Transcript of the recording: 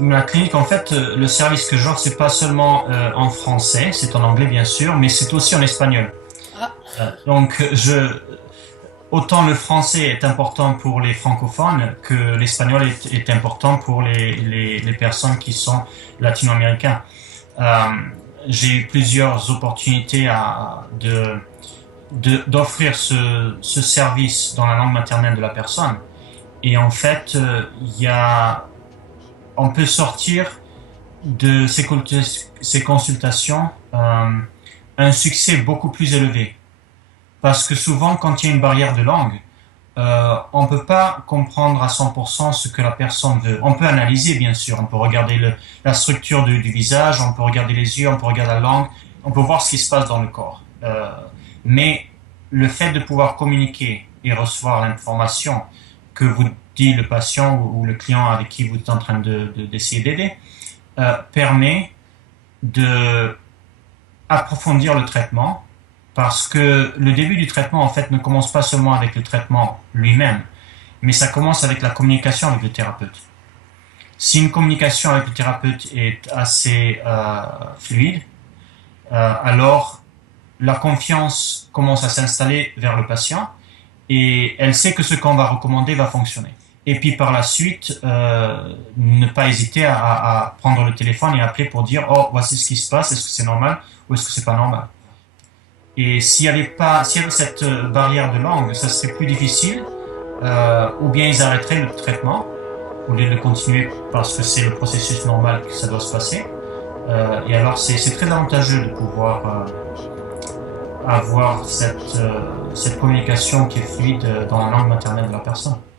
Ma clinique, en fait, le service que j'offre, c'est pas seulement en français, c'est en anglais bien sûr, mais c'est aussi en espagnol. Ah, Donc, autant le français est important pour les francophones que l'espagnol est important pour les personnes qui sont latino-américains. Euh, j'ai eu plusieurs opportunités d'offrir ce service dans la langue maternelle de la personne. Et en fait, on peut sortir de ces consultations un succès beaucoup plus élevé. Parce que souvent, quand il y a une barrière de langue, on ne peut pas comprendre à 100% ce que la personne veut. On peut analyser, bien sûr, on peut regarder la structure du visage, on peut regarder les yeux, on peut regarder la langue, on peut voir ce qui se passe dans le corps. Mais le fait de pouvoir communiquer et recevoir l'information que vous dit le patient ou le client avec qui vous êtes en train d'essayer d'aider, permet de approfondir le traitement parce que le début du traitement, en fait, ne commence pas seulement avec le traitement lui-même, mais ça commence avec la communication avec le thérapeute. Si une communication avec le thérapeute est assez fluide, alors la confiance commence à s'installer vers le patient et elle sait que ce qu'on va recommander va fonctionner. Et puis par la suite, ne pas hésiter à prendre le téléphone et appeler pour dire oh voici ce qui se passe, est-ce que c'est normal ou est-ce que c'est pas normal. Et s'il y avait cette barrière de langue, ça serait plus difficile, ou bien ils arrêteraient le traitement au lieu de le continuer parce que c'est le processus normal que ça doit se passer. Et alors c'est très avantageux de pouvoir avoir cette communication qui est fluide dans la langue maternelle de la personne.